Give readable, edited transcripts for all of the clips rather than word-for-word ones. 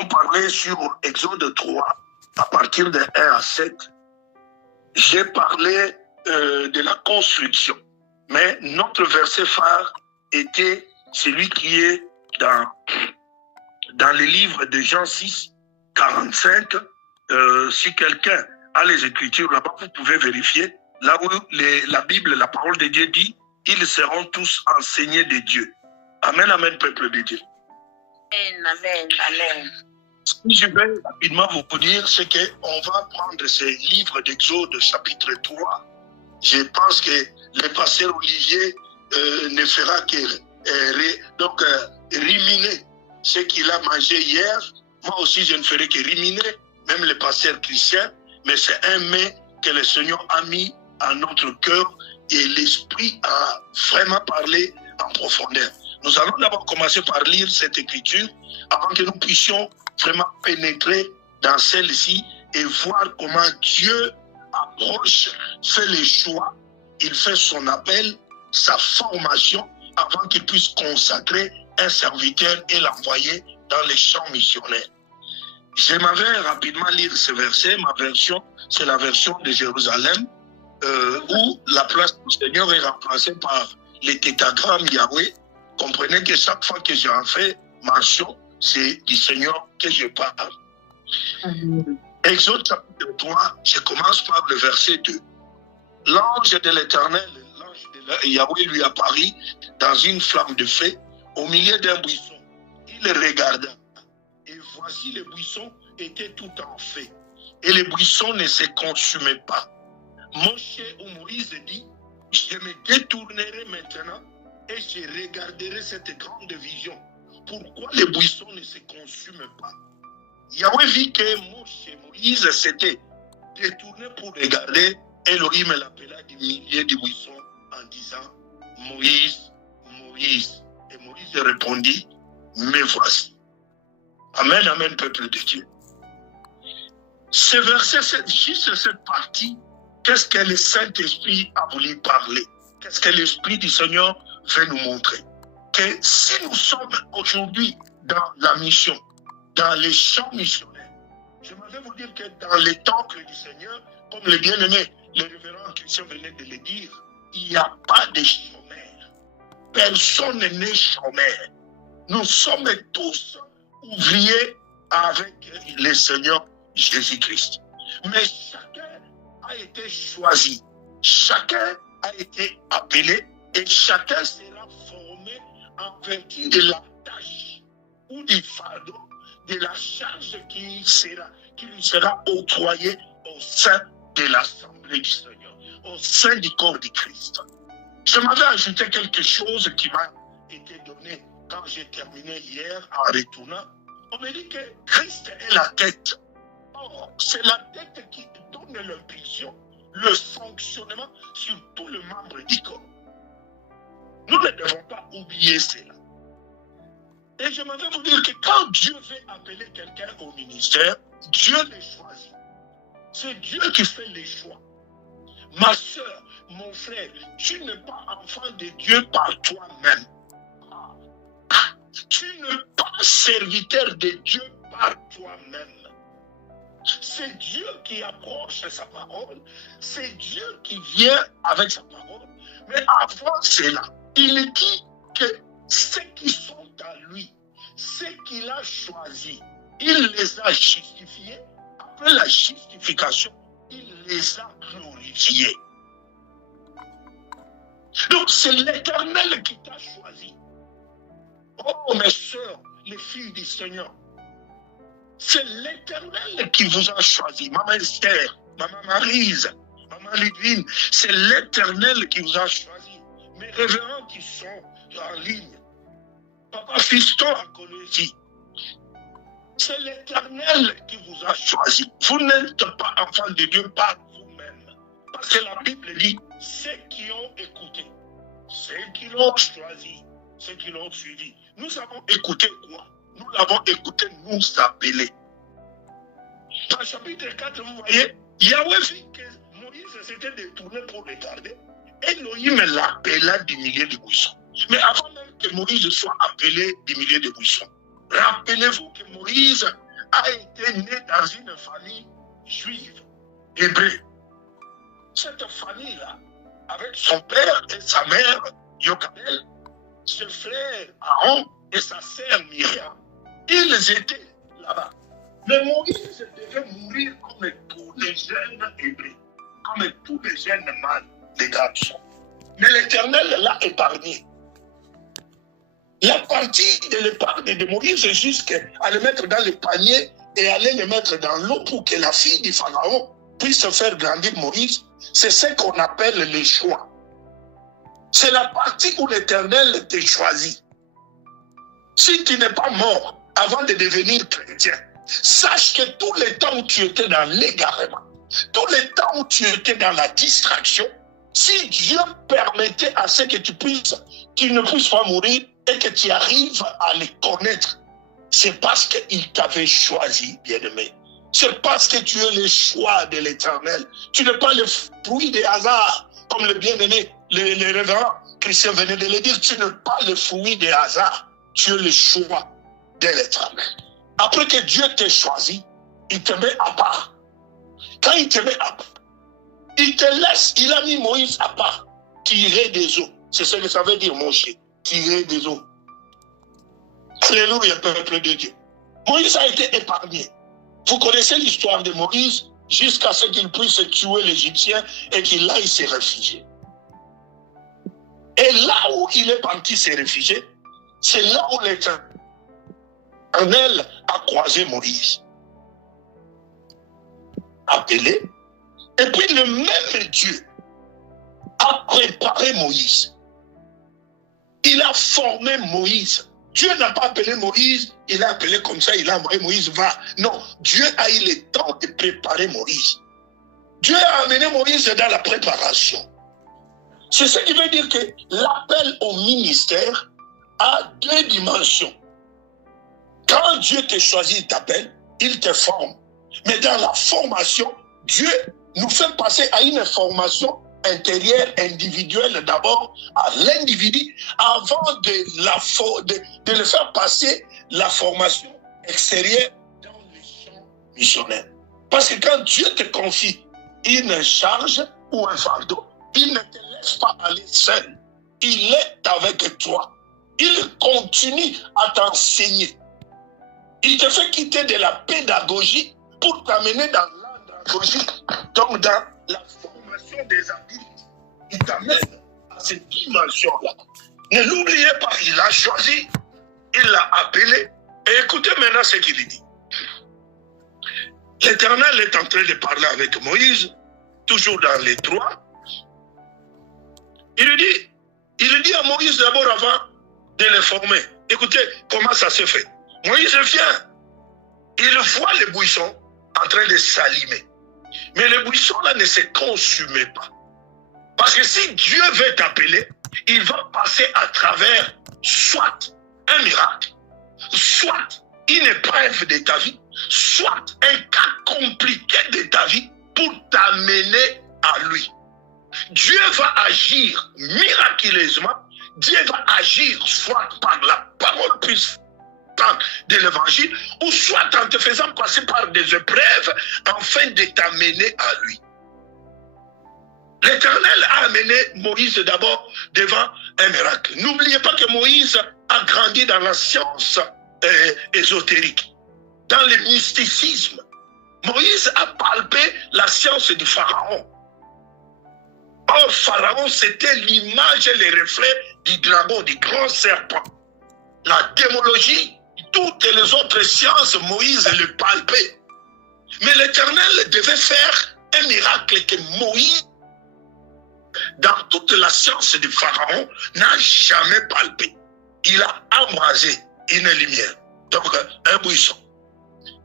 avons parlé sur Exode 3, à partir de 1 à 7. J'ai parlé de la construction. Mais notre verset phare était celui qui est dans le livre de Jean 6, 45. Si quelqu'un a les Écritures là-bas, vous pouvez vérifier. Là où la Bible, la parole de Dieu dit, ils seront tous enseignés de Dieu. Amen, amen, peuple de Dieu. Amen, amen, amen. Ce que je vais rapidement vous dire, c'est qu'on va prendre ce livre d'Exode, chapitre 3. Je pense que le pasteur Olivier ne fera que ruminer ce qu'il a mangé hier. Moi aussi, je ne ferai que ruminer, même le pasteur Christian. Mais c'est un mets que le Seigneur a mis à notre cœur et l'Esprit a vraiment parlé en profondeur. Nous allons d'abord commencer par lire cette écriture avant que nous puissions vraiment pénétrer dans celle-ci et voir comment Dieu approche, fait les choix, il fait son appel, sa formation avant qu'il puisse consacrer un serviteur et l'envoyer dans les champs missionnaires. J'aimerais rapidement lire ce verset. Ma version, c'est la version de Jérusalem, où la place du Seigneur est remplacée par les tétagrammes Yahweh. Comprenez que chaque fois que j'en fais mention, c'est du Seigneur que je parle. Exode chapitre 3, je commence par le verset 2. L'ange de l'Éternel, l'ange de Yahweh lui apparut dans une flamme de feu au milieu d'un buisson. Il regarda, et voici le buisson était tout en feu, et le buisson ne se consumait pas. Moshe ou Moïse dit, je me détournerai maintenant et je regarderai cette grande vision. Pourquoi le buisson ne se consume pas? Yahweh vit que Moïse s'était détourné pour regarder. Elohim l'appela du milieu du buisson en disant, Moïse, Moïse. Et Moïse répondit, me voici. Amen, amen, peuple de Dieu. Ce verset, juste cette partie, qu'est-ce que le Saint-Esprit a voulu parler? Qu'est-ce que l'Esprit du Seigneur veut nous montrer? Que si nous sommes aujourd'hui dans la mission, dans les champs missionnaires, je voudrais vous dire que dans les temples du Seigneur, comme le bien-aimé, le révérend Christian venait de le dire, il n'y a pas de chômeurs. Personne n'est chômeur. Nous sommes tous ouvriers avec le Seigneur Jésus-Christ. Mais chacun a été choisi, chacun a été appelé et chacun sera formé en vertu de la tâche ou du fardeau, de la charge qui lui sera octroyée au sein de l'Assemblée du Seigneur, au sein du corps du Christ. Je m'avais ajouté quelque chose qui m'a été donné quand j'ai terminé hier en retournant. On me dit que Christ est la tête. Or, c'est la tête qui donne l'impulsion, le fonctionnement sur tout le membre du corps. Nous ne devons pas oublier cela. Et je m'avais vous dire que quand Dieu veut appeler quelqu'un au ministère, Dieu le choisit. C'est Dieu qui fait les choix. Ma soeur, mon frère, tu n'es pas enfant de Dieu par toi-même. Tu n'es pas serviteur de Dieu par toi-même. C'est Dieu qui approche sa parole. C'est Dieu qui vient avec sa parole. Mais avant cela, il dit que ceux qui sont à lui, ceux qu'il a choisis, il les a justifiés. Après la justification, il les a glorifiés. Donc c'est l'Éternel qui t'a choisi. Oh mes soeurs, les filles du Seigneur, c'est l'Éternel qui vous a choisi. Maman Esther, Maman Maryse, Maman Ludwine, c'est l'Éternel qui vous a choisi. Mes révérends qui sont en ligne, Papa Fiston à Colosie, c'est l'Éternel qui vous a choisi. Vous n'êtes pas enfant de Dieu par vous-même. Parce que la Bible dit, ceux qui ont écouté, ceux qui l'ont choisi, ceux qui l'ont suivi. Nous avons écouté quoi? Nous l'avons écouté nous appeler. Dans le chapitre 4, vous voyez, Yahweh vit que Moïse s'était détourné pour regarder. Elohim l'appela du milieu du buisson. Mais avant même que Moïse soit appelé du milieu du buisson, rappelez-vous que Moïse a été né dans une famille juive, hébreu. Cette famille-là, avec son père et sa mère, Yokabel, ce frère Aaron et sa sœur Myriam, ils étaient là-bas. Mais Moïse devait mourir comme tous les jeunes hébreux, comme tous les jeunes mâles, les garçons. Mais l'Éternel l'a épargné. La partie de l'épargne de Moïse, c'est juste qu'à le mettre dans le panier et aller le mettre dans l'eau pour que la fille du Pharaon puisse faire grandir Moïse, c'est ce qu'on appelle le choix. C'est la partie où l'Éternel te choisit. Si tu n'es pas mort avant de devenir chrétien, sache que tout le temps où tu étais dans l'égarement, tout le temps où tu étais dans la distraction, si Dieu permettait à ce que tu ne puisses pas mourir et que tu arrives à les connaître, c'est parce qu'il t'avait choisi, bien-aimé. C'est parce que tu es le choix de l'Éternel. Tu n'es pas le fruit des hasards, comme le bien-aimé, le révérend Christian venait de le dire. Tu n'es pas le fruit des hasards. Tu es le choix de l'Éternel. Après que Dieu t'ait choisi, il te met à part. Quand il te met à part, il te laisse, il a mis Moïse à part, tirer des eaux. C'est ce que ça veut dire, mon chien, tirer des eaux. Alléluia, peuple de Dieu. Moïse a été épargné. Vous connaissez l'histoire de Moïse jusqu'à ce qu'il puisse tuer l'Égyptien et qu'il aille se réfugier. Et là où il est parti se réfugier, c'est là où l'Éternel a croisé Moïse. Appelé. Et puis le même Dieu a préparé Moïse. Il a formé Moïse. Dieu n'a pas appelé Moïse, il a appelé comme ça, il a envoyé Moïse, va. Non, Dieu a eu le temps de préparer Moïse. Dieu a amené Moïse dans la préparation. C'est ce qui veut dire que l'appel au ministère a deux dimensions. Quand Dieu te choisit, il t'appelle, il te forme. Mais dans la formation, Dieu nous fait passer à une formation intérieure, individuelle d'abord, à l'individu, avant de le faire passer la formation extérieure dans le champ missionnaire. Parce que quand Dieu te confie une charge ou un fardeau, il ne te laisse pas aller seul. Il est avec toi. Il continue à t'enseigner. Il te fait quitter de la pédagogie pour t'amener dans l'andragogie, donc dans la formation des adultes. Il t'amène à cette dimension-là. Ne l'oubliez pas, il l'a choisi, il l'a appelé. Et écoutez maintenant ce qu'il dit. L'Éternel est en train de parler avec Moïse, toujours dans les 3. Il dit à Moïse d'abord avant de le former. Écoutez comment ça se fait. Moïse vient, il voit les buissons en train de s'allumer. Mais les buissons là ne se consument pas. Parce que si Dieu veut t'appeler, il va passer à travers soit un miracle, soit une épreuve de ta vie, soit un cas compliqué de ta vie pour t'amener à lui. Dieu va agir miraculeusement, Dieu va agir soit par la parole puissante de l'évangile, ou soit en te faisant passer par des épreuves afin de t'amener à lui. L'Éternel a amené Moïse d'abord devant un miracle. N'oubliez pas que Moïse a grandi dans la science ésotérique, dans le mysticisme. Moïse a palpé la science du Pharaon. Or, Pharaon, c'était l'image et le reflet du dragon, du grand serpent. La démologie, toutes les autres sciences, Moïse le palpait. Mais l'Éternel devait faire un miracle que Moïse, dans toute la science du Pharaon, n'a jamais palpé. Il a embrasé une lumière, donc un buisson.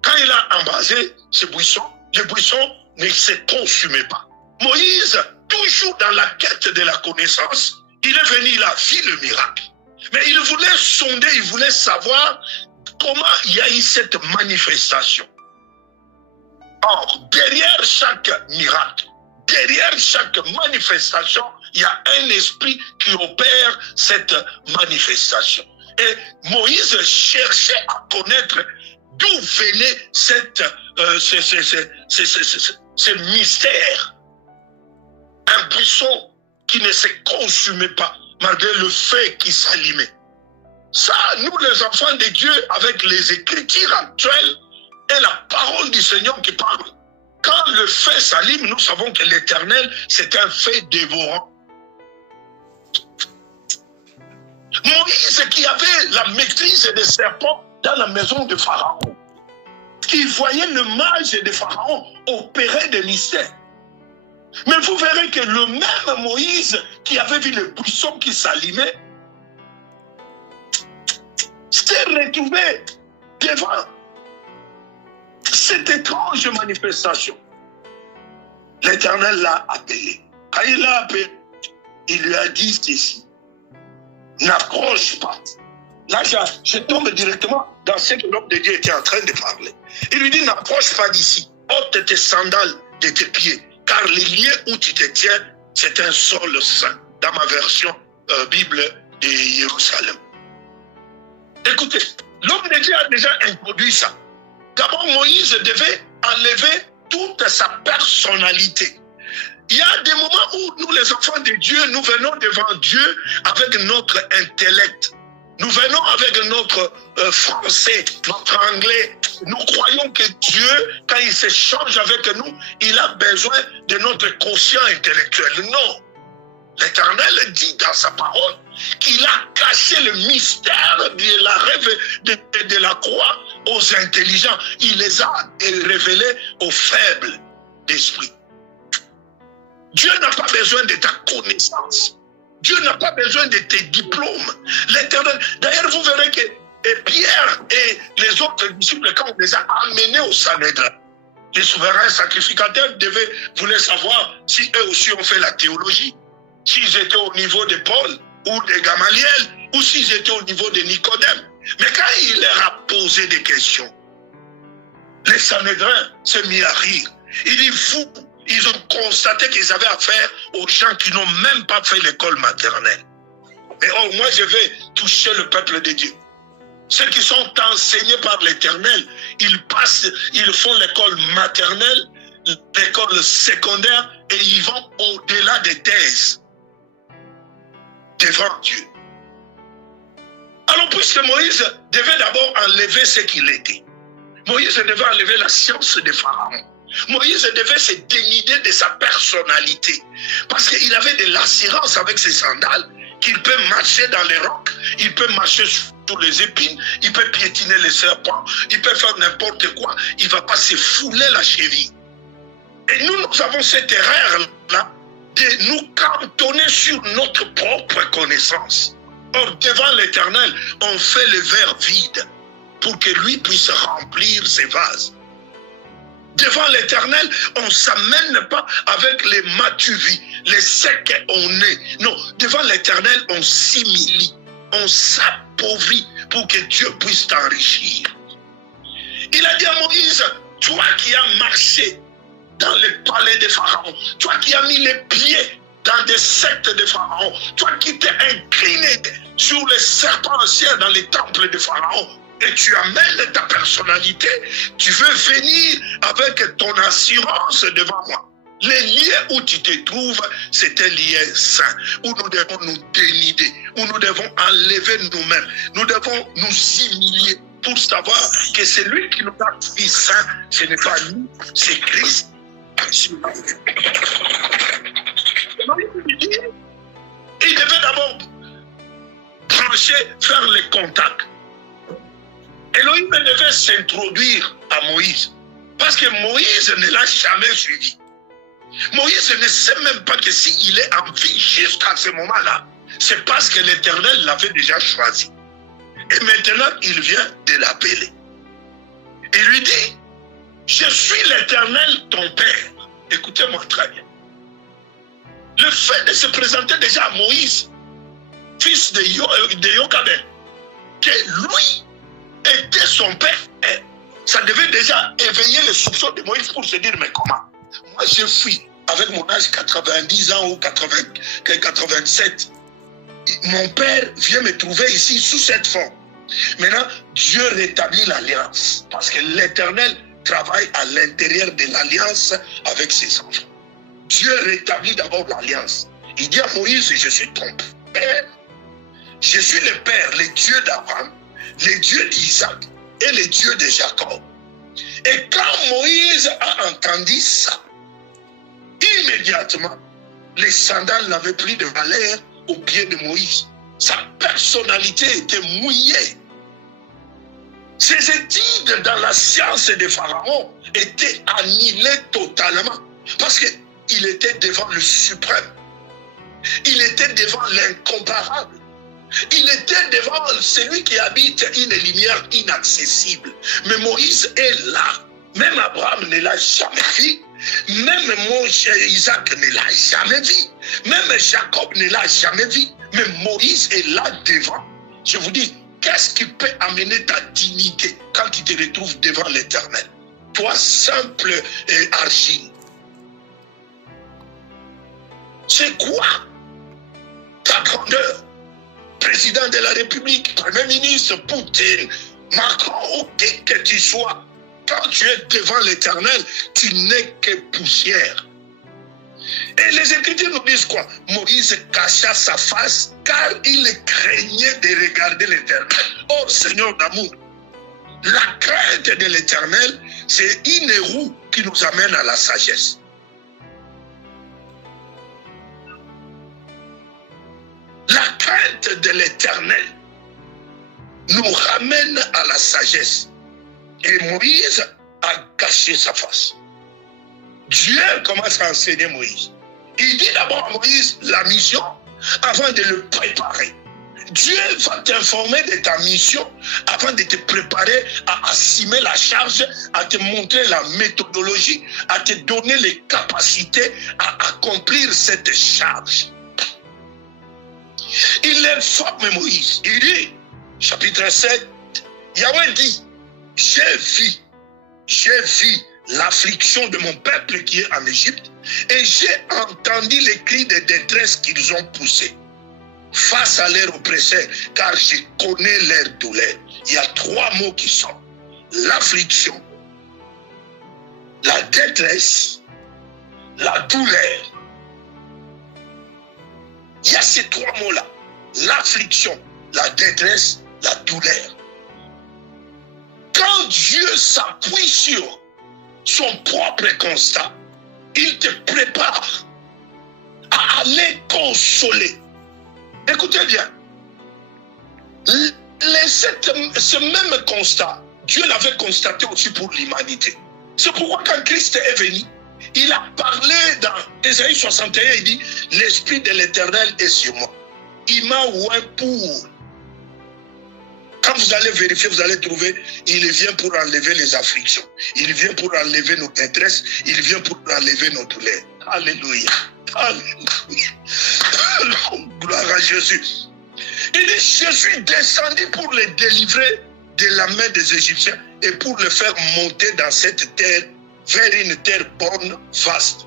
Quand il a embrasé ce buisson, le buisson ne se consumait pas. Moïse, toujours dans la quête de la connaissance, il est venu, il a vu le miracle. Mais il voulait sonder, il voulait savoir comment il y a eu cette manifestation. Or, derrière chaque miracle, derrière chaque manifestation, il y a un esprit qui opère cette manifestation. Et Moïse cherchait à connaître d'où venait ce mystère. Un buisson qui ne se consumait pas, malgré le feu qui s'allumait. Ça, nous les enfants de Dieu, avec les Écritures actuelles et la parole du Seigneur qui parle, quand le feu s'allume, nous savons que l'Éternel, c'est un feu dévorant. Moïse qui avait la maîtrise des serpents dans la maison de Pharaon, qui voyait le mage de Pharaon opérer des mystères. Mais vous verrez que le même Moïse qui avait vu le buisson qui s'allumait, s'est retrouvé devant cette étrange manifestation. L'Éternel l'a appelé. Quand il l'a appelé, il lui a dit ceci: n'approche pas. Là, je tombe directement dans ce que l'homme de Dieu était en train de parler. Il lui dit: n'approche pas d'ici, ôte tes sandales de tes pieds, car le lieu où tu te tiens, c'est un sol saint, dans ma version Bible de Jérusalem. Écoutez, l'homme de Dieu a déjà introduit ça. D'abord, Moïse devait enlever toute sa personnalité. Il y a des moments où nous, les enfants de Dieu, nous venons devant Dieu avec notre intellect. Nous venons avec notre français, notre anglais. Nous croyons que Dieu, quand il s'échange avec nous, il a besoin de notre quotient intellectuel. Non. L'Éternel dit dans sa parole qu'il a caché le mystère de la rêve de la croix aux intelligents. Il les a révélés aux faibles d'esprit. Dieu n'a pas besoin de ta connaissance. Dieu n'a pas besoin de tes diplômes. L'Éternel, d'ailleurs, vous verrez que Pierre et les autres disciples, quand on les a amenés au Sanhédrin, les souverains sacrificateurs voulaient savoir si eux aussi ont fait la théologie. S'ils étaient au niveau de Paul ou de Gamaliel, ou s'ils étaient au niveau de Nicodème. Mais quand il leur a posé des questions, les Sanhédrins se mis à rire. Il dit: fou, ils ont constaté qu'ils avaient affaire aux gens qui n'ont même pas fait l'école maternelle. Mais oh, moi je vais toucher le peuple de Dieu. Ceux qui sont enseignés par l'Éternel, ils font l'école maternelle, l'école secondaire, et ils vont au-delà des thèses devant Dieu. Alors puisque Moïse devait d'abord enlever ce qu'il était, Moïse devait enlever la science de Pharaon. Moïse devait se dénider de sa personnalité, parce qu'il avait de l'assurance avec ses sandales, qu'il peut marcher dans les rocs, il peut marcher sur les épines, il peut piétiner les serpents, il peut faire n'importe quoi, il ne va pas se fouler la cheville. Et nous avons cette erreur-là de nous cantonner sur notre propre connaissance. Or, devant l'Éternel, on fait le verre vide pour que lui puisse remplir ses vases. Devant l'Éternel, on ne s'amène pas avec les matuvis, les secs on est. Non, devant l'Éternel, on s'humilie, on s'appauvrit pour que Dieu puisse t'enrichir. Il a dit à Moïse: toi qui as marché dans le palais de Pharaon, toi qui as mis les pieds dans des sectes de Pharaon, toi qui t'es incliné sur les serpents anciens dans les temples de Pharaon, et tu amènes ta personnalité, tu veux venir avec ton assurance devant moi. Les lieux où tu te trouves, c'est un lieu saint, où nous devons nous dénider, où nous devons enlever nous-mêmes, nous devons nous humilier pour savoir que c'est lui qui nous a fait saint, ce n'est pas nous, c'est Christ. Il devait d'abord brancher, faire les contacts. Elohim devait s'introduire à Moïse, parce que Moïse ne l'a jamais suivi. Moïse ne sait même pas que s'il est en vie jusqu'à ce moment-là, c'est parce que l'Éternel l'avait déjà choisi. Et maintenant, il vient de l'appeler. Il lui dit: je suis l'Éternel ton Père. Écoutez-moi très bien. Le fait de se présenter déjà à Moïse, fils de Jochebed, que lui était son père, ça devait déjà éveiller le soupçon de Moïse pour se dire: mais comment? Moi je suis avec mon âge 90 ans ou 87. Mon père vient me trouver ici sous cette forme. Maintenant, Dieu rétablit l'alliance. Parce que l'Éternel travaille à l'intérieur de l'alliance avec ses enfants. Dieu rétablit d'abord l'alliance. Il dit à Moïse, je suis ton père. Je suis le père, le Dieu d'Abraham, le Dieu d'Isaac et le Dieu de Jacob. Et quand Moïse a entendu ça, immédiatement, les sandales n'avaient plus de valeur aux pieds de Moïse. Sa personnalité était mouillée. Ses études dans la science de Pharaon étaient annihilées totalement. Parce qu'il était devant le suprême. Il était devant l'incomparable. Il était devant celui qui habite une lumière inaccessible. Mais Moïse est là. Même Abraham ne l'a jamais vu. Même Isaac ne l'a jamais vu. Même Jacob ne l'a jamais vu. Mais Moïse est là devant. Je vous dis, qu'est-ce qui peut amener ta dignité quand tu te retrouves devant l'Éternel? Toi, simple argile. C'est quoi ta grandeur? Président de la République, Premier ministre, Poutine, Macron, ou qui que tu sois, quand tu es devant l'Éternel, tu n'es que poussière. Et les Écritures nous disent quoi? Moïse cacha sa face car il craignait de regarder l'Éternel. Oh Seigneur d'amour, la crainte de l'Éternel, c'est une roue qui nous amène à la sagesse. La crainte de l'Éternel nous ramène à la sagesse. Et Moïse a caché sa face. Dieu commence à enseigner Moïse. Il dit d'abord à Moïse la mission avant de le préparer. Dieu va t'informer de ta mission avant de te préparer à assumer la charge, à te montrer la méthodologie, à te donner les capacités à accomplir cette charge. Il informe Moïse. Il dit, chapitre 7, Yahweh dit, j'ai vu l'affliction de mon peuple qui est en Égypte et j'ai entendu les cris de détresse qu'ils ont poussés face à leur oppresseur, car je connais leur douleur. Il y a 3 mots qui sont l'affliction, la détresse, la douleur. Il y a ces 3 mots-là, l'affliction, la détresse, la douleur. Quand Dieu s'appuie sur son propre constat, il te prépare à aller consoler. Écoutez bien, ce même constat, Dieu l'avait constaté aussi pour l'humanité. C'est pourquoi quand Christ est venu, il a parlé dans Ésaïe 61, il dit, l'Esprit de l'Éternel est sur moi. Il m'a oint pour. Quand vous allez vérifier, vous allez trouver, il vient pour enlever les afflictions. Il vient pour enlever nos détresses. Il vient pour enlever nos douleurs. Alléluia. Alléluia. Gloire à Jésus. Il dit, je suis descendu pour les délivrer de la main des Égyptiens et pour les faire monter dans cette terre vers une terre bonne, vaste.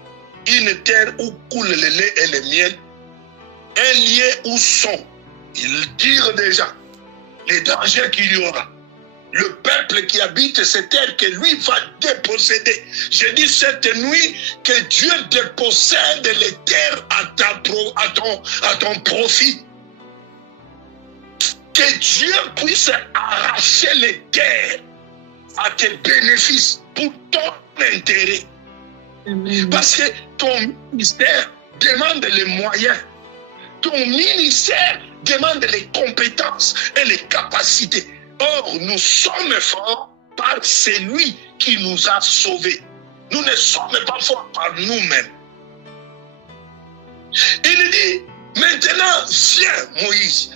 Une terre où coule le lait et le miel. Un lieu où sont, ils dirent déjà, les dangers qu'il y aura. Le peuple qui habite cette terre que lui va déposséder. Je dis cette nuit que Dieu dépossède les terres à ton profit. Que Dieu puisse arracher les terres à tes bénéfices pour ton intérêt. Parce que ton ministère demande les moyens. Ton ministère demande les compétences et les capacités. Or, nous sommes forts par celui qui nous a sauvés. Nous ne sommes pas forts par nous-mêmes. Il dit, maintenant, viens Moïse.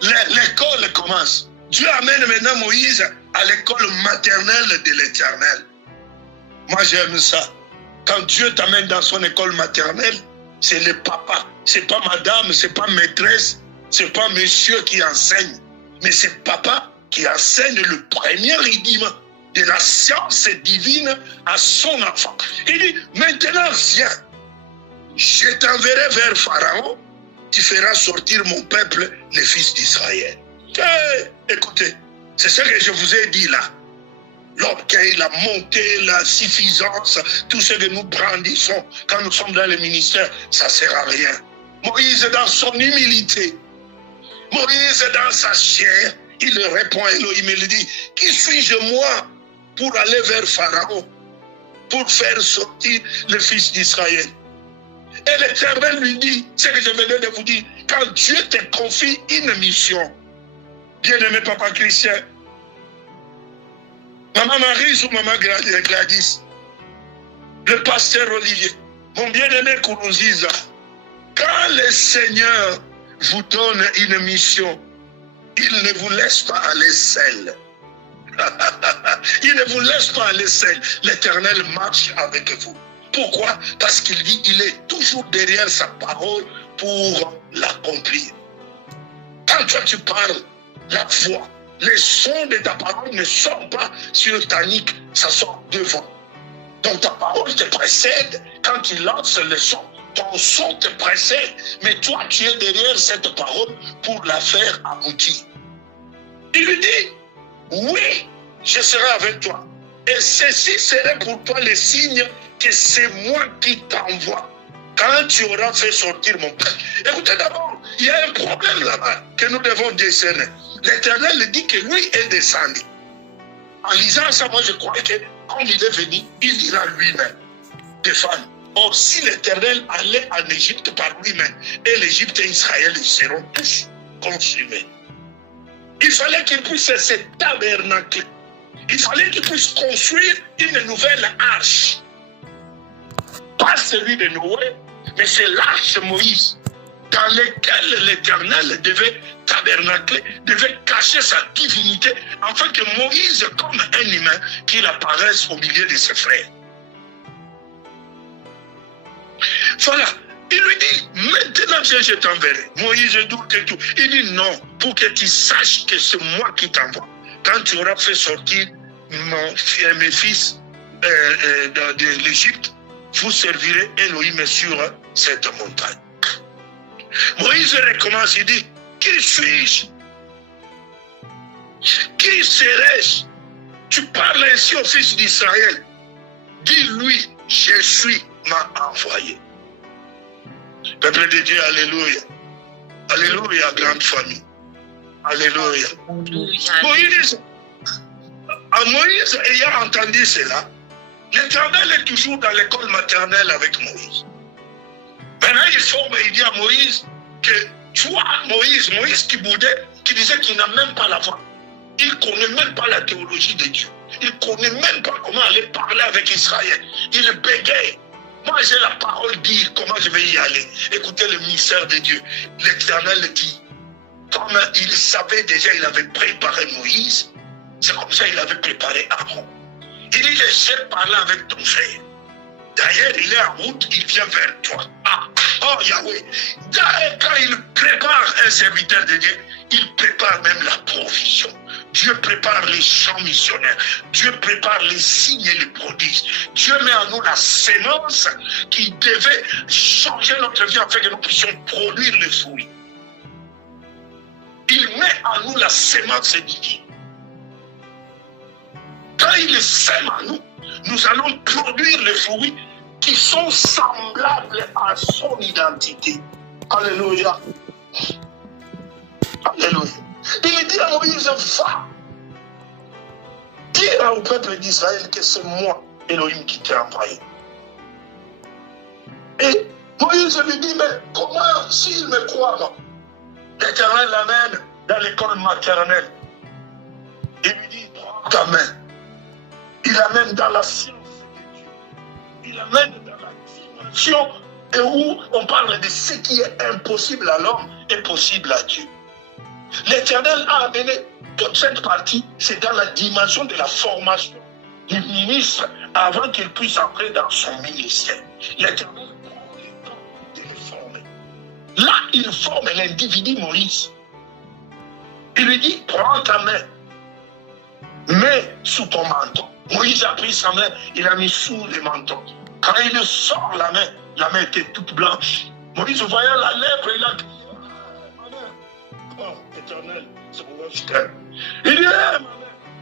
L'école commence. Dieu amène maintenant Moïse à l'école maternelle de l'Éternel. Moi, j'aime ça. Quand Dieu t'amène dans son école maternelle, c'est le papa. C'est pas madame, c'est pas maîtresse, c'est pas monsieur qui enseigne. Mais c'est papa qui enseigne le premier rudiment de la science divine à son enfant. Il dit, maintenant viens, je t'enverrai vers Pharaon, tu feras sortir mon peuple, les fils d'Israël. Écoutez, c'est ce que je vous ai dit là. L'orgueil, la montée, la suffisance, tout ce que nous brandissons quand nous sommes dans le ministère, ça ne sert à rien. Moïse, dans son humilité, Moïse, dans sa chair, il répond à Elohim, il dit, qui suis-je moi pour aller vers Pharaon, pour faire sortir le fils d'Israël? Et l'Éternel lui dit, ce que je venais de vous dire, quand Dieu te confie une mission, bien-aimé papa Christian, maman Maryse ou maman Gladys, le pasteur Olivier, mon bien-aimé Kourouziza, quand le Seigneur vous donne une mission, il ne vous laisse pas aller seul. Il ne vous laisse pas aller seul. L'Éternel marche avec vous. Pourquoi? Parce qu'il dit qu'il est toujours derrière sa parole pour l'accomplir. Quand toi tu parles, la voix, les sons de ta parole ne sortent pas sur ta nuque, ça sort devant. Donc ta parole te précède. Quand tu lances le son, ton son te précède. Mais toi, tu es derrière cette parole pour la faire aboutir. Il lui dit, oui, je serai avec toi. Et ceci serait pour toi le signe que c'est moi qui t'envoie. Quand tu auras fait sortir mon père. Écoutez d'abord, il y a un problème là-bas que nous devons discerner. L'Éternel dit que lui est descendu. En lisant ça, moi je crois que comme il est venu, il ira lui-même défendre. Or, si l'Éternel allait en Égypte par lui-même, et l'Égypte et Israël seront tous consumés. Il fallait qu'il puisse se tabernacler. Il fallait qu'il puisse construire une nouvelle arche. Pas celui de Noé, mais c'est l'arche de Moïse, dans laquelle l'Éternel devait tabernacler, devait cacher sa divinité, afin que Moïse, comme un humain, qu'il apparaisse au milieu de ses frères. Voilà. Il lui dit, maintenant je t'enverrai. Moïse doute et tout. Il dit non, pour que tu saches que c'est moi qui t'envoie. Quand tu auras fait sortir mes fils de l'Égypte, vous servirez Elohim sur cette montagne. Moïse recommence, il dit, qui suis-je? Qui serais-je? Tu parles ainsi au fils d'Israël. Dis-lui, je suis, m'a envoyé. Peuple de Dieu, alléluia. Alléluia, grande famille. Alléluia. Moïse ayant entendu cela, l'Éternel est toujours dans l'école maternelle avec Moïse. Maintenant, il dit à Moïse que toi, Moïse qui boudait, qui disait qu'il n'a même pas la voix. Il ne connaît même pas la théologie de Dieu. Il ne connaît même pas comment aller parler avec Israël. Il bégaye. Moi, j'ai la parole dire comment je vais y aller. Écoutez le mystère de Dieu. L'Éternel dit, comme il savait déjà, il avait préparé Moïse, c'est comme ça qu'il avait préparé Aaron. Il dit, j'ai parlé avec ton frère. D'ailleurs, il est en route, il vient vers toi. Oh Yahweh. Quand il prépare un serviteur de Dieu, il prépare même la provision. Dieu prépare les champs missionnaires. Dieu prépare les signes et les prodiges. Dieu met en nous la sémence qui devait changer notre vie afin que nous puissions produire les fruits. Il met en nous la sémence divine. Quand il sème en nous, nous allons produire les fruits qui sont semblables à son identité. Alléluia. Alléluia. Il dit à Moïse, va dire au peuple d'Israël que c'est moi, Elohim, qui t'ai envoyé. Et Moïse lui dit, mais comment, s'il me croit, moi? L'Éternel l'amène dans l'école maternelle. Il lui dit, prends ta main. Il l'amène dans la science de Dieu. Il l'amène dans la dimension où on parle de ce qui est impossible à l'homme est possible à Dieu. L'Éternel a amené toute cette partie, c'est dans la dimension de la formation du ministre avant qu'il puisse entrer dans son ministère. L'Éternel prend le temps de le former. Là, il forme l'individu Moïse. Il lui dit, prends ta main, mets sous ton menton. Moïse a pris sa main, il a mis sous le menton. Quand il sort la main était toute blanche. Moïse voyant la lèpre, il a dit, oh, l'Éternel, c'est pourquoi je t'aime. Il dit, ma main.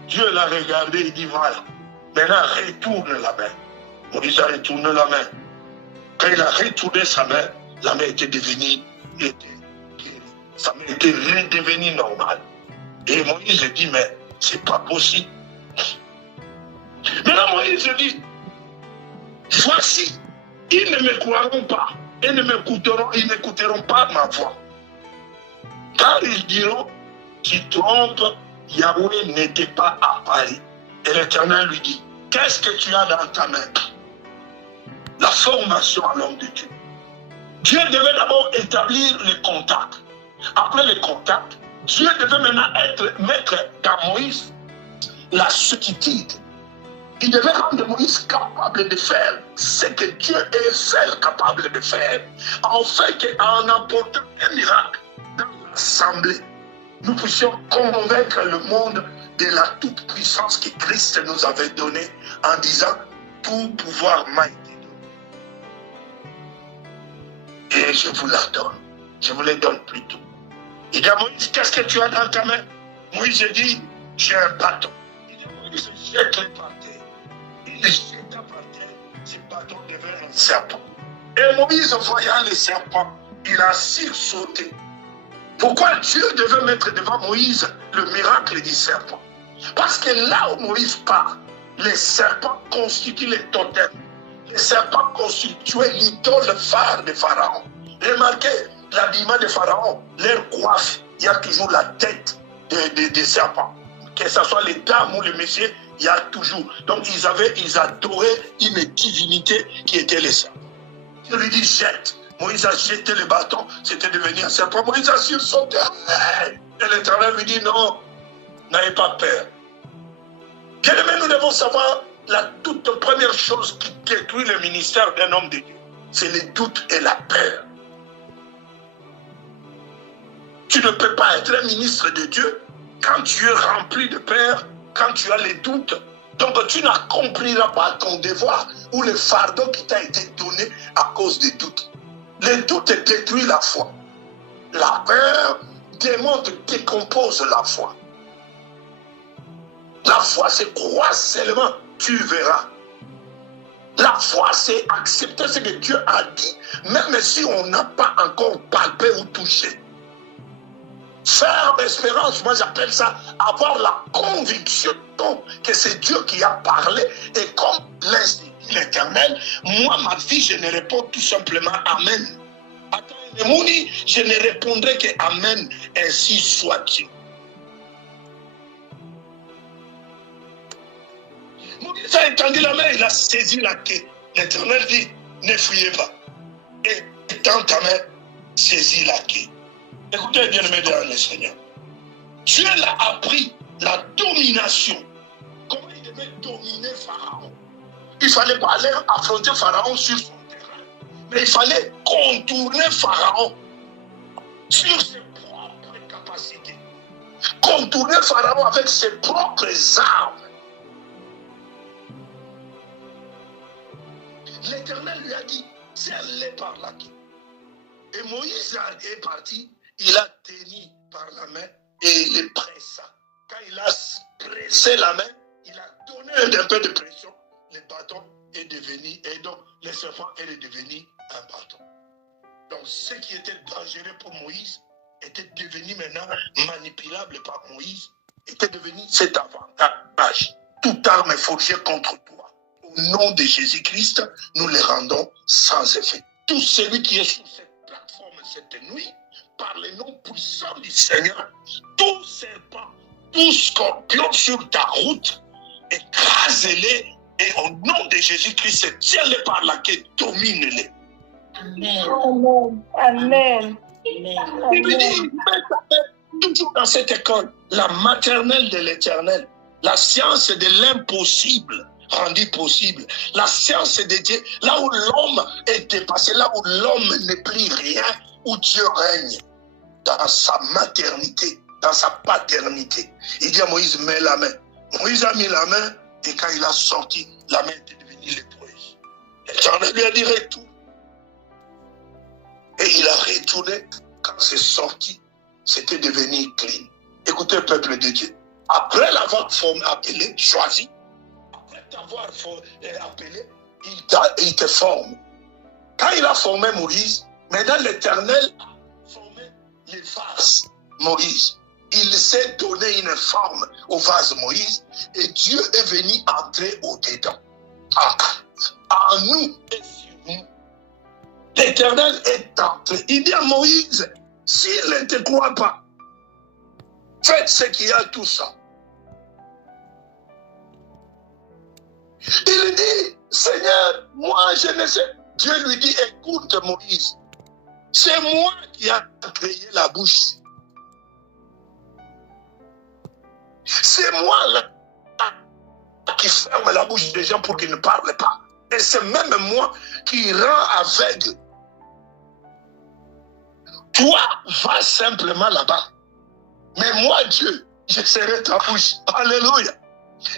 Dieu l'a regardé, il dit, voilà, maintenant retourne la main. Moïse a retourné la main. Quand il a retourné sa main, la main était devenue, sa main était redevenue normale. Et Moïse dit, mais c'est pas possible. Maintenant Moïse dit, voici, ils ne me croiront pas, ils n'écouteront pas ma voix. Car ils diront, tu trompes, Yahweh n'était pas à Paris. Et l'Éternel lui dit, qu'est-ce que tu as dans ta main? La formation à l'homme de Dieu. Dieu devait d'abord établir les contacts. Après les contacts, Dieu devait maintenant mettre dans Moïse la certitude. Il devait rendre Moïse capable de faire ce que Dieu est seul capable de faire. En fait qu'en apportant un miracle dans l'assemblée, nous puissions convaincre le monde de la toute-puissance que Christ nous avait donnée en disant tout pouvoir m'a été donné. Et je vous la donne. Je vous les donne plutôt. Il dit à Moïse, qu'est-ce que tu as dans ta main? Moïse dit, j'ai un bâton. Il dit, Moïse, jette-le par terre. Il le jeta par terre. Ce bâton devint un serpent. Et Moïse, voyant le serpent, il a sursauté. Pourquoi Dieu devait mettre devant Moïse le miracle du serpent? Parce que là où Moïse part, les serpents constituent les totems. Les serpents constituaient l'idole phare de Pharaon. Remarquez l'habillement de Pharaon, leur coiffe, il y a toujours la tête des serpents. Que ce soit les dames ou les messieurs, il y a toujours. Donc ils adoraient une divinité qui était les serpents. Il lui dit jette. Moïse a jeté le bâton, c'était devenu un serpent. Moïse a sursauté. Et l'Éternel lui dit non, n'ayez pas peur. Bien-aimé, nous devons savoir la toute première chose qui détruit le ministère d'un homme de Dieu. C'est le doute et la peur. Tu ne peux pas être un ministre de Dieu quand tu es rempli de peur, quand tu as les doutes. Donc tu n'accompliras pas ton devoir ou le fardeau qui t'a été donné à cause des doutes. Les doutes détruisent la foi. La peur démonte, décompose la foi. La foi, c'est croire seulement, tu verras. La foi, c'est accepter ce que Dieu a dit, même si on n'a pas encore palpé ou touché. Ferme espérance, moi j'appelle ça avoir la conviction que c'est Dieu qui a parlé. Et comme l'institut l'Éternel, moi ma vie je ne réponds tout simplement Amen. Attends, je ne répondrai que Amen, ainsi soit-il. Moïse a étendu la main, il a saisi la queue. L'Éternel dit, ne fuyez pas. Et dans ta main, saisis la queue. Écoutez bien, mes dans le Seigneur. Dieu l'a appris la domination. Comment il devait dominer Pharaon? Il ne fallait pas aller affronter Pharaon sur son terrain, mais il fallait contourner Pharaon sur ses propres capacités. Contourner Pharaon avec ses propres armes. L'Éternel lui a dit, tiens-les par la queue. Et Moïse est parti, il a tenu par la main et il les pressa. Quand il a pressé la main, il a donné un peu de pression. Le bâton est devenu, et donc le serpent est devenu un bâton. Donc ce qui était dangereux pour Moïse était devenu maintenant manipulable par Moïse, était devenu cet avantage. Toute arme est forgée contre toi. Au nom de Jésus-Christ, nous les rendons sans effet. Tout celui qui est sur cette plateforme cette nuit, par le nom puissant du Seigneur, tout serpent, tout scorpion sur ta route, écrase-les et au nom de Jésus-Christ, tiens-les par la queue, domine-les. Amen. Amen. Il lui dit, toujours dans cette école, la maternelle de l'Éternel, la science de l'impossible rendue possible, la science de Dieu, là où l'homme est dépassé, là où l'homme n'est plus rien, où Dieu règne, dans sa maternité, dans sa paternité. Il dit à Moïse, mets la main. Moïse a mis la main, et quand il a sorti, la main était devenue lépreuse. L'Éternel lui a dit, retourne. Et il a retourné. Quand c'est sorti, c'était devenu clean. Écoutez, peuple de Dieu. Après l'avoir appelé, choisi, après t'avoir appelé, il te forme. Quand il a formé Moïse, maintenant l'Éternel a formé les vases Moïse. Il s'est donné une forme au vase Moïse et Dieu est venu entrer au-dedans. En nous et sur nous. L'Éternel est entré. Il dit à Moïse, s'il ne te croit pas, faites ce qu'il y a tout ça. Il dit, Seigneur, moi je ne sais. Dieu lui dit, écoute Moïse, c'est moi qui ai créé la bouche. C'est moi là, qui ferme la bouche des gens pour qu'ils ne parlent pas. Et c'est même moi qui rend aveugle. Toi, va simplement là-bas. Mais moi, Dieu, je serai ta bouche. Alléluia.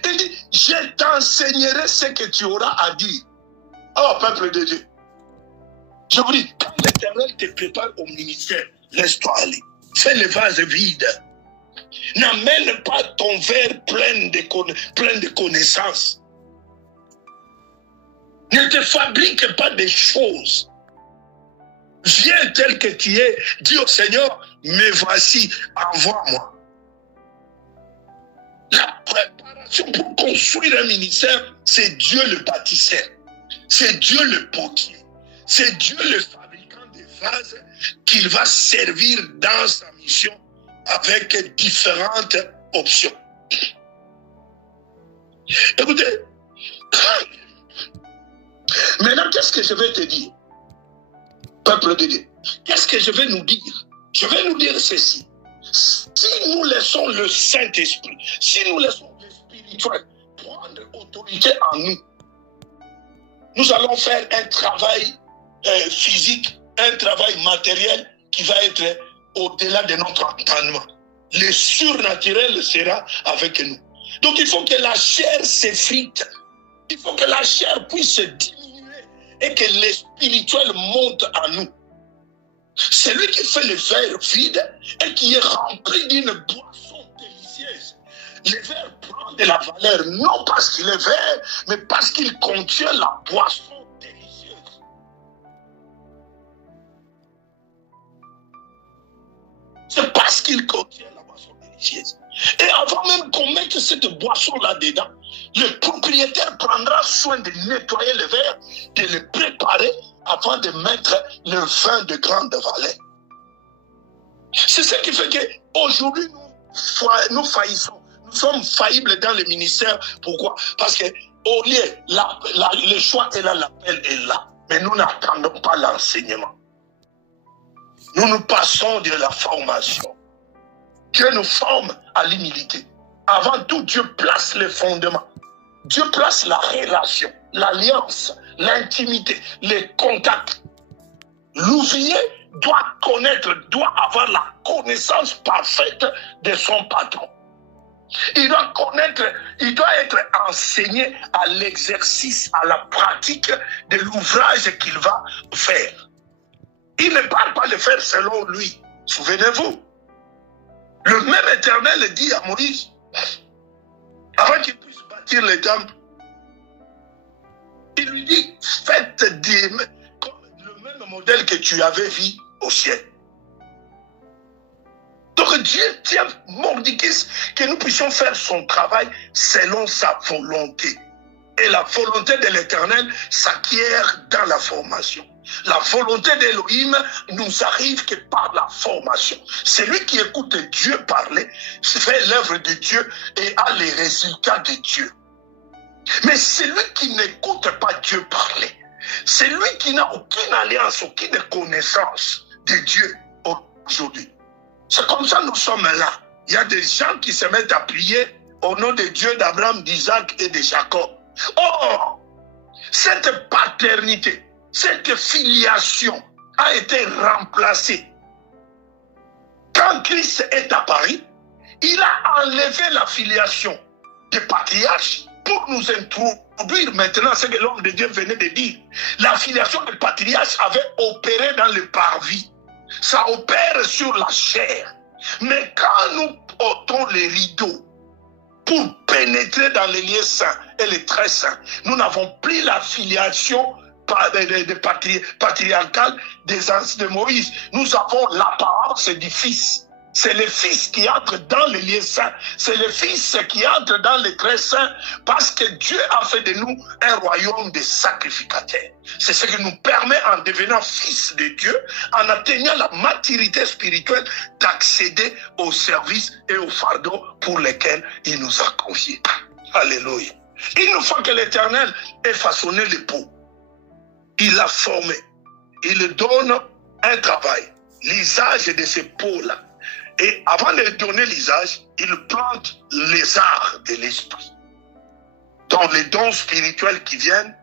Il dit, je t'enseignerai ce que tu auras à dire. Oh, peuple de Dieu. Je vous dis, quand l'Éternel te prépare au ministère, laisse-toi aller. Fais le vase vide. N'amène pas ton verre plein de connaissances. Ne te fabrique pas des choses. Viens tel que tu es. Dis au Seigneur, me voici, envoie-moi. La préparation pour construire un ministère, c'est Dieu le bâtisseur. C'est Dieu le potier. C'est Dieu le fabricant des vases qu'il va servir dans sa mission avec différentes options. Écoutez, maintenant, qu'est-ce que je vais te dire, peuple de Dieu? Qu'est-ce que je vais nous dire? Je vais nous dire ceci. Si nous laissons le Saint-Esprit, si nous laissons le spirituel prendre autorité en nous, nous allons faire un travail physique, un travail matériel qui va être au-delà de notre entendement. Le surnaturel sera avec nous. Donc il faut que la chair s'effrite. Il faut que la chair puisse diminuer et que le spirituel monte en nous. Celui qui fait le verre vide et qui est rempli d'une boisson délicieuse. Le verre prend de la valeur, non parce qu'il est vert, mais parce qu'il contient la boisson délicieuse. C'est parce qu'il contient la boisson délicieuse. Et avant même qu'on mette cette boisson là-dedans, le propriétaire prendra soin de nettoyer le verre, de le préparer avant de mettre le vin de grande valeur. C'est ce qui fait qu'aujourd'hui, nous faillissons. Nous sommes faillibles dans le ministère. Pourquoi? Parce que au lieu, le choix est là, l'appel est là. Mais nous n'attendons pas l'enseignement. Nous passons de la formation. Dieu nous forme à l'humilité. Avant tout, Dieu place les fondements. Dieu place la relation, l'alliance, l'intimité, les contacts. L'ouvrier doit connaître, doit avoir la connaissance parfaite de son patron. Il doit connaître, il doit être enseigné à l'exercice, à la pratique de l'ouvrage qu'il va faire. Il ne parle pas de faire selon lui. Souvenez-vous, le même Éternel dit à Moïse, avant qu'il puisse bâtir le temple, il lui dit, faites le même modèle que tu avais vu au ciel. Donc Dieu tient mordicus que nous puissions faire son travail selon sa volonté. Et la volonté de l'Éternel s'acquiert dans la formation. La volonté d'Élohim nous arrive que par la formation. Celui qui écoute Dieu parler fait l'œuvre de Dieu et a les résultats de Dieu. Mais celui qui n'écoute pas Dieu parler, celui qui n'a aucune alliance, aucune connaissance de Dieu aujourd'hui. C'est comme ça que nous sommes là. Il y a des gens qui se mettent à prier au nom de Dieu d'Abraham, d'Isaac et de Jacob. Or, cette paternité, cette filiation a été remplacée. Quand Christ est apparu, il a enlevé la filiation des patriarches pour nous introduire maintenant ce que l'homme de Dieu venait de dire. La filiation des patriarches avait opéré dans le parvis. Ça opère sur la chair. Mais quand nous ôtons les rideaux pour pénétrer dans les lieux saints et les très saints, nous n'avons plus la filiation patriarcale des ancêtres de Moïse. Nous avons l'apparence du Fils. C'est le Fils qui entre dans les lieux saints. C'est le Fils qui entre dans les très saints parce que Dieu a fait de nous un royaume de sacrificateurs. C'est ce qui nous permet, en devenant fils de Dieu, en atteignant la maturité spirituelle, d'accéder au service et au fardeau pour lesquels il nous a confiés. Alléluia. Une fois que l'Éternel ait façonné l'époux, il l'a formé, il lui donne un travail, l'usage de ces peaux-là. Et avant de donner l'usage, il plante les arts de l'esprit. Donc les dons spirituels qui viennent,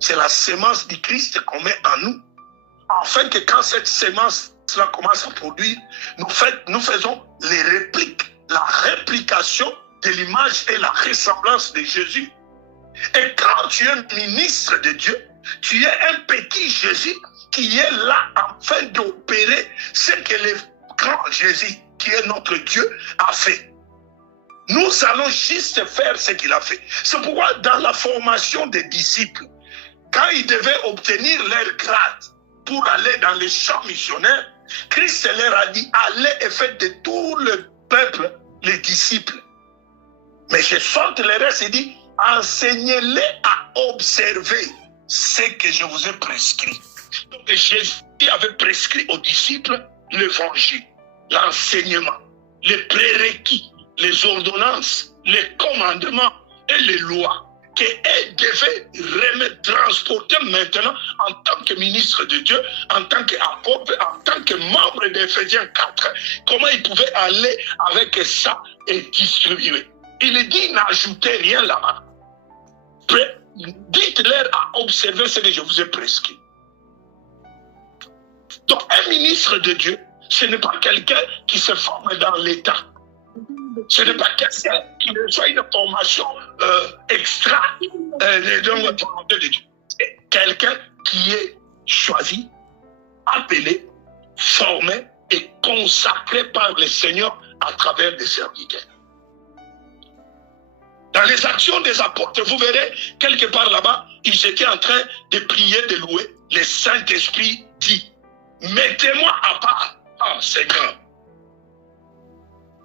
c'est la sémence du Christ qu'on met en nous. Afin que quand cette sémence-là commence à produire, nous faisons les répliques, la réplication de l'image et la ressemblance de Jésus. Et quand tu es ministre de Dieu, tu es un petit Jésus qui est là afin d'opérer ce que le grand Jésus, qui est notre Dieu, a fait. Nous allons juste faire ce qu'il a fait. C'est pourquoi dans la formation des disciples, quand ils devaient obtenir leur grade pour aller dans les champs missionnaires, Christ leur a dit, allez et faites de tout le peuple les disciples. Mais je saute le reste et dit, enseignez-les à observer ce que je vous ai prescrit. Donc Jésus avait prescrit aux disciples l'évangile, l'enseignement, les prérequis, les ordonnances, les commandements et les lois qu'elle devait transporter maintenant en tant que ministre de Dieu, en tant qu'apôtre, en tant que membre d'Éphésiens 4. Comment il pouvait aller avec ça et distribuer. Il dit, n'ajoutez rien là-bas. Dites-leur à observer ce que je vous ai prescrit. Donc, un ministre de Dieu, ce n'est pas quelqu'un qui se forme dans l'État. Ce n'est pas quelqu'un qui reçoit une formation extra de Dieu. C'est quelqu'un qui est choisi, appelé, formé et consacré par le Seigneur à travers des serviteurs. Dans les actions des apôtres, vous verrez, quelque part là-bas, ils étaient en train de prier, de louer. Le Saint-Esprit dit, mettez-moi à part, oh Seigneur,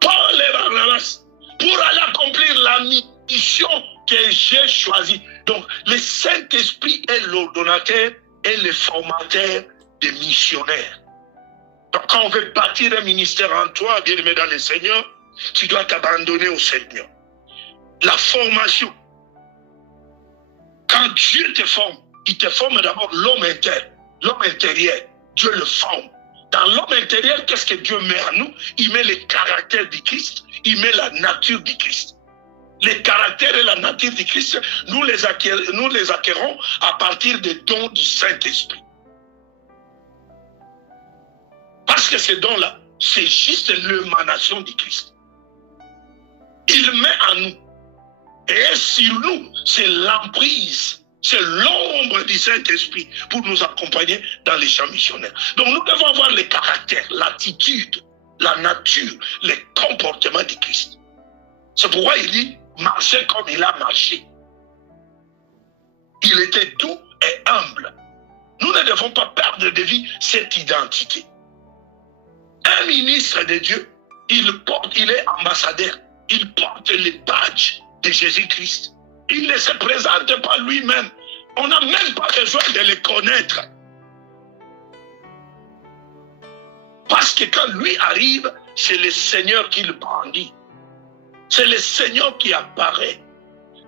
Paul et Barnabas, pour aller accomplir la mission que j'ai choisie. Donc, le Saint-Esprit est l'ordonnateur et le formateur des missionnaires. Donc, quand on veut bâtir un ministère en toi, bien-aimé dans le Seigneur, tu dois t'abandonner au Seigneur. La formation. Quand Dieu te forme, il te forme d'abord l'homme intérieur. Dieu le forme. Dans l'homme intérieur, qu'est-ce que Dieu met en nous? Il met le caractère du Christ, il met la nature du Christ. Les caractères et la nature du Christ, nous les acquérons à partir des dons du Saint-Esprit. Parce que ces dons-là, c'est juste l'émanation du Christ. Il met en nous. Et sur nous, c'est l'emprise, c'est l'ombre du Saint-Esprit pour nous accompagner dans les champs missionnaires. Donc nous devons avoir les caractères, l'attitude, la nature, les comportements du Christ. C'est pourquoi il dit, marcher comme il a marché. Il était doux et humble. Nous ne devons pas perdre de vue cette identité. Un ministre de Dieu, il est ambassadeur, il porte les badges de Jésus-Christ. Il ne se présente pas lui-même. On n'a même pas besoin de le connaître. Parce que quand lui arrive, c'est le Seigneur qui le brandit. C'est le Seigneur qui apparaît.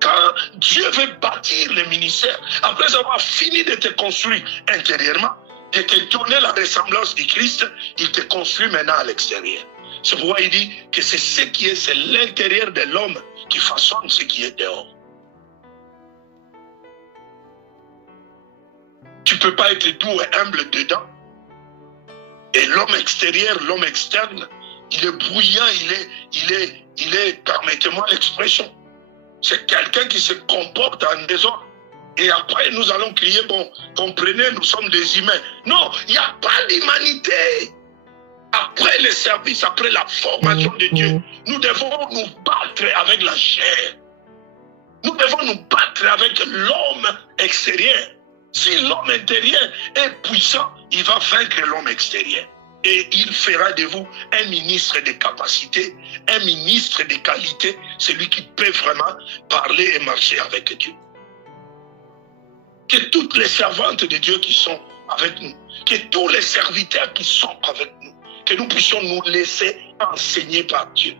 Quand Dieu veut bâtir le ministère, après avoir fini de te construire intérieurement, de te donner la ressemblance du Christ, il te construit maintenant à l'extérieur. C'est pourquoi il dit que c'est ce qui est, c'est l'intérieur de l'homme qui façonne ce qui est dehors. Tu ne peux pas être doux et humble dedans. Et l'homme extérieur, l'homme externe, il est bruyant, il est, permettez-moi l'expression, c'est quelqu'un qui se comporte en désordre. Et après, nous allons crier, bon, comprenez, nous sommes des humains. Non, il n'y a pas d'humanité. après le service, après la formation de Dieu, nous devons nous battre avec la chair. Nous devons nous battre avec l'homme extérieur. Si l'homme intérieur est puissant, il va vaincre l'homme extérieur. Et il fera de vous un ministre de capacité, un ministre de qualité, celui qui peut vraiment parler et marcher avec Dieu. Que toutes les servantes de Dieu qui sont avec nous, que tous les serviteurs qui sont avec nous, que nous puissions nous laisser enseigner par Dieu.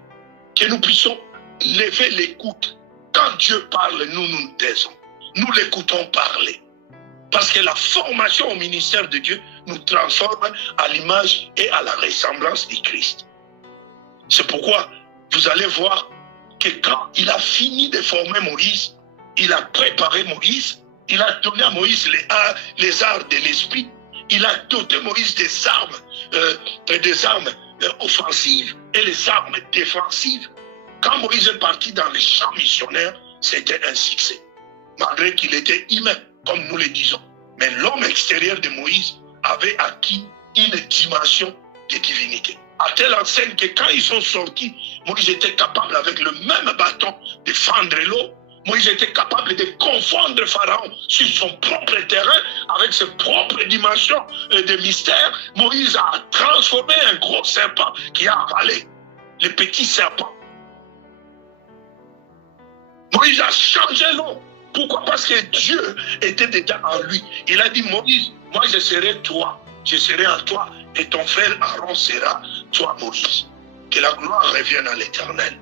Que nous puissions lever l'écoute. Quand Dieu parle, nous nous taisons. Nous l'écoutons parler. Parce que la formation au ministère de Dieu nous transforme à l'image et à la ressemblance du Christ. C'est pourquoi vous allez voir que quand il a fini de former Moïse, il a préparé Moïse, il a donné à Moïse les arts de l'esprit, il a doté Moïse des armes offensives et les armes défensives. Quand Moïse est parti dans les champs missionnaires, c'était un succès. Malgré qu'il était humain, comme nous le disons. Mais l'homme extérieur de Moïse avait acquis une dimension de divinité. À telle enseigne que quand ils sont sortis, Moïse était capable avec le même bâton de fendre l'eau. Moïse était capable de confondre Pharaon sur son propre terrain avec ses propres dimensions de mystère. Moïse a transformé un gros serpent qui a avalé le petit serpent. Moïse a changé l'eau. Pourquoi? Parce que Dieu était déjà en lui. Il a dit, Moïse, moi je serai toi, je serai en toi, et ton frère Aaron sera toi, Moïse. Que la gloire revienne à l'Éternel.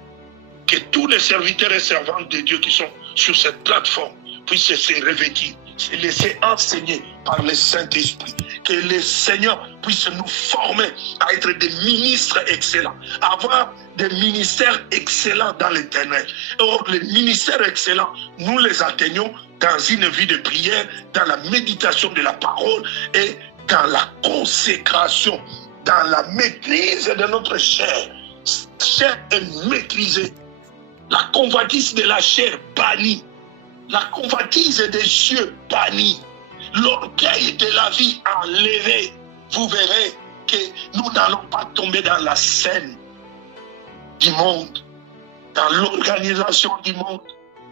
Que tous les serviteurs et servantes de Dieu qui sont sur cette plateforme puissent se revêtir, se laisser enseigner par le Saint-Esprit. Que le Seigneur puisse nous former à être des ministres excellents, à avoir des ministères excellents dans l'Éternel. Or, les ministères excellents, nous les atteignons dans une vie de prière, dans la méditation de la parole et dans la consécration, dans la maîtrise de notre chair. Chair est maîtrisée. La convoitise de la chair bannie. La convoitise des cieux bannie. L'orgueil de la vie enlevé. Vous verrez que nous n'allons pas tomber dans la scène du monde, dans l'organisation du monde.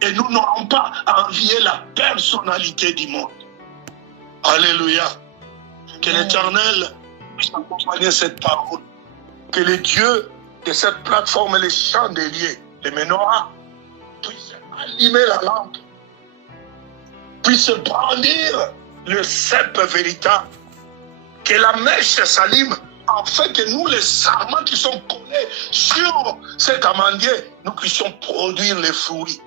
Et nous n'aurons pas à envier la personnalité du monde. Alléluia. Que l'Éternel puisse accompagner cette parole. Que le Dieu de cette plateforme, les chandeliers, les menorahs, puisse allumer la lampe, puisse brandir le cep véritable, que la mèche s'allume, afin que nous, les sarments qui sont collés sur cet amandier, nous puissions produire les fruits,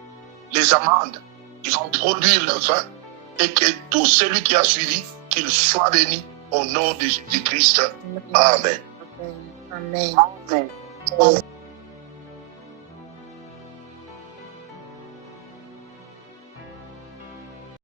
les amandes, qui vont produire le vin, et que tout celui qui a suivi, qu'il soit béni au nom de Jésus-Christ. Amen. Amen. Amen.